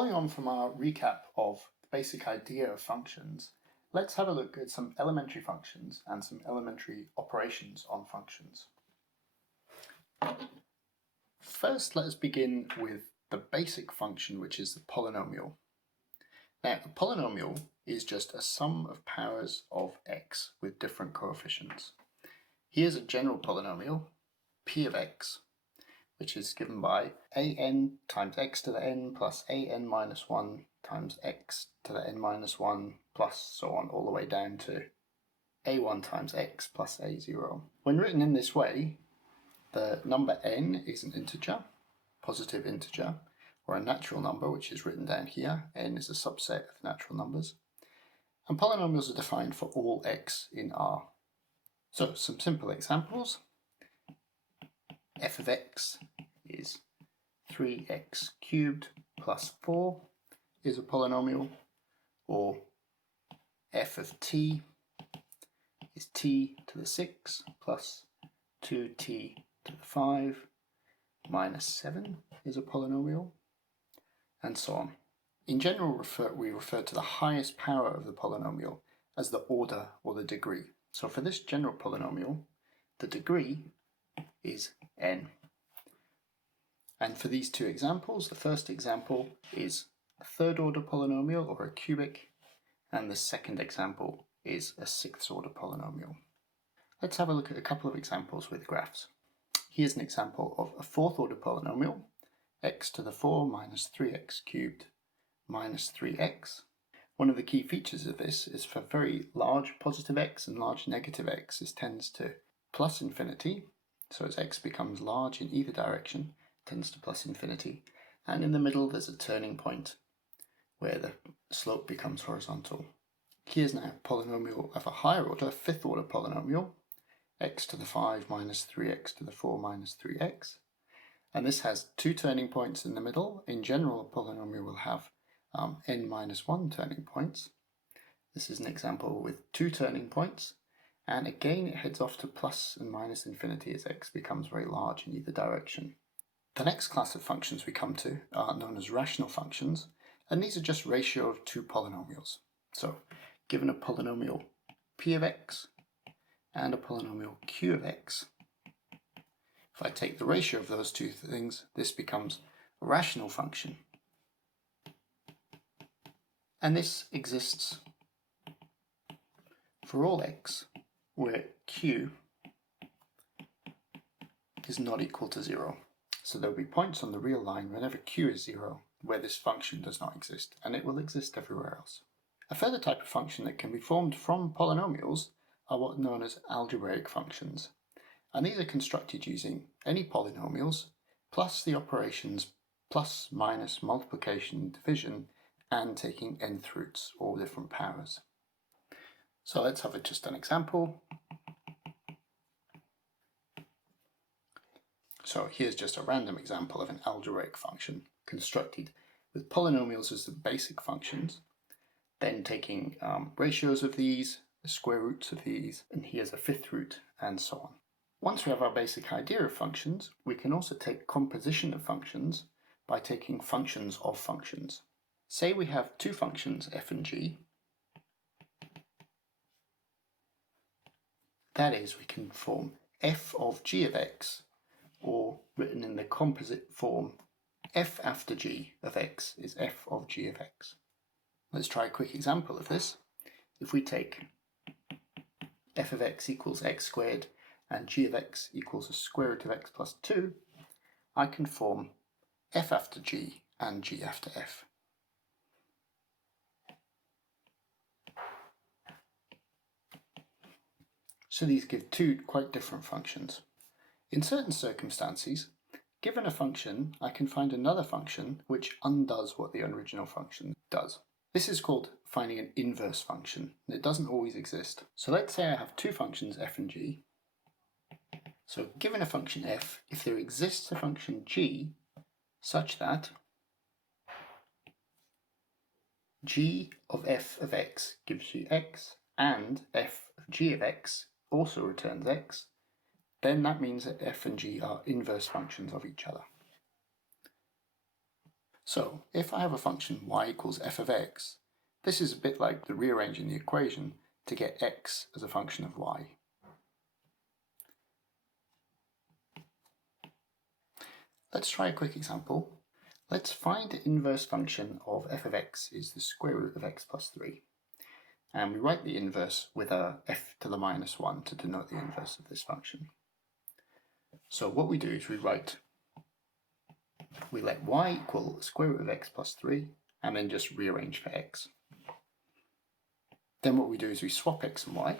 Following on from our recap of the basic idea of functions, let's have a look at some elementary functions and some elementary operations on functions. First, let us begin with the basic function, which is the polynomial. Now, the polynomial is just a sum of powers of x with different coefficients. Here's a general polynomial, p of x, which is given by an times x to the n plus an minus 1 times x to the n minus 1 plus so on all the way down to a1 times x plus a0. When written in this way, the number n is an integer, positive integer, or a natural number, which is written down here. N is a subset of natural numbers. And polynomials are defined for all x in R. So some simple examples. F of x is 3x cubed plus 4 is a polynomial, or f of t is t to the 6 plus 2t to the 5 minus 7 is a polynomial, and so on. In general, we refer to the highest power of the polynomial as the order or the degree. So for this general polynomial, the degree is n. And for these two examples, the first example is a third order polynomial or a cubic, and the second example is a sixth order polynomial. Let's have a look at a couple of examples with graphs. Here's an example of a fourth order polynomial, x to the 4 minus 3x cubed minus 3x. One of the key features of this is for very large positive x and large negative x, this tends to plus infinity. So as x becomes large in either direction, it tends to plus infinity. And in the middle there's a turning point where the slope becomes horizontal. Here's now a polynomial of a higher order, fifth order polynomial, x to the 5 minus 3x to the 4 minus 3x. And this has two turning points in the middle. In general, a polynomial will have n minus 1 turning points. This is an example with two turning points. And again, it heads off to plus and minus infinity as x becomes very large in either direction. The next class of functions we come to are known as rational functions, and these are just ratio of two polynomials. So, given a polynomial p of x and a polynomial q of x, if I take the ratio of those two things, this becomes a rational function. And this exists for all x where q is not equal to 0. So there will be points on the real line whenever q is 0 where this function does not exist, and it will exist everywhere else. A further type of function that can be formed from polynomials are what are known as algebraic functions. And these are constructed using any polynomials plus the operations plus, minus, multiplication, division, and taking nth roots, all different powers. So let's have just an example. So here's just a random example of an algebraic function constructed with polynomials as the basic functions, then taking ratios of these, the square roots of these, and here's a fifth root, and so on. Once we have our basic idea of functions, we can also take composition of functions by taking functions of functions. Say we have two functions f and g. That is, we can form f of g of x, or written in the composite form, f after g of x is f of g of x. Let's try a quick example of this. If we take f of x equals x squared and g of x equals the square root of x plus 2, I can form f after g and g after f. So these give two quite different functions. In certain circumstances, given a function, I can find another function which undoes what the original function does. This is called finding an inverse function, and it doesn't always exist. So let's say I have two functions f and g. So given a function f, if there exists a function g such that g of f of x gives you x and f of g of x also returns x, then that means that f and g are inverse functions of each other. So if I have a function y equals f of x, this is a bit like the rearranging the equation to get x as a function of y. Let's try a quick example. Let's find the inverse function of f of x is the square root of x plus 3. And we write the inverse with a f to the minus 1 to denote the inverse of this function. So what we do is we let y equal the square root of x plus 3 and then just rearrange for x. Then what we do is we swap x and y,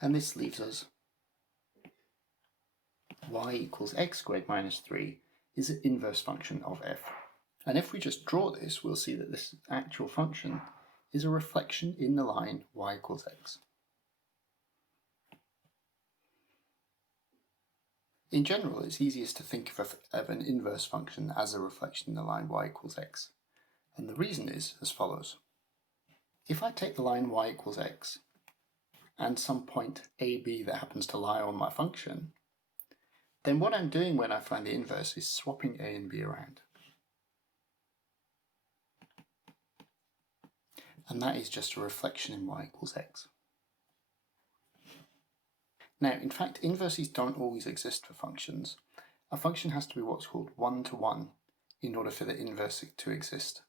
and this leaves us y equals x squared minus 3 is an inverse function of f. And if we just draw this, we'll see that this actual function is a reflection in the line y equals x. In general, it's easiest to think of an inverse function as a reflection in the line y equals x. And the reason is as follows. If I take the line y equals x and some point AB that happens to lie on my function, then what I'm doing when I find the inverse is swapping A and B around. And that is just a reflection in y equals x. Now, in fact, inverses don't always exist for functions. A function has to be what's called one-to-one in order for the inverse to exist.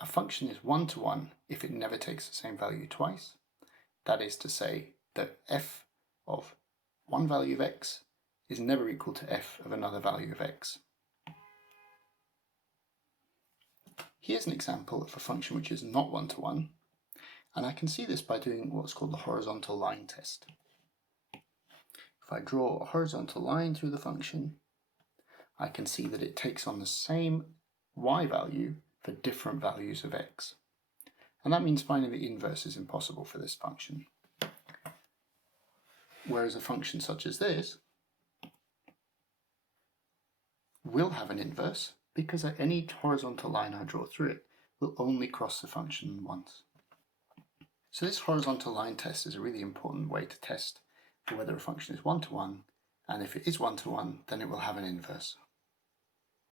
A function is one-to-one if it never takes the same value twice. That is to say that f of one value of x is never equal to f of another value of x. Here's an example of a function which is not one-to-one, and I can see this by doing what's called the horizontal line test. If I draw a horizontal line through the function, I can see that it takes on the same y value for different values of x. And that means finding the inverse is impossible for this function. Whereas a function such as this will have an inverse because at any horizontal line I draw through it will only cross the function once. So this horizontal line test is a really important way to test for whether a function is one-to-one, and if it is one-to-one, then it will have an inverse.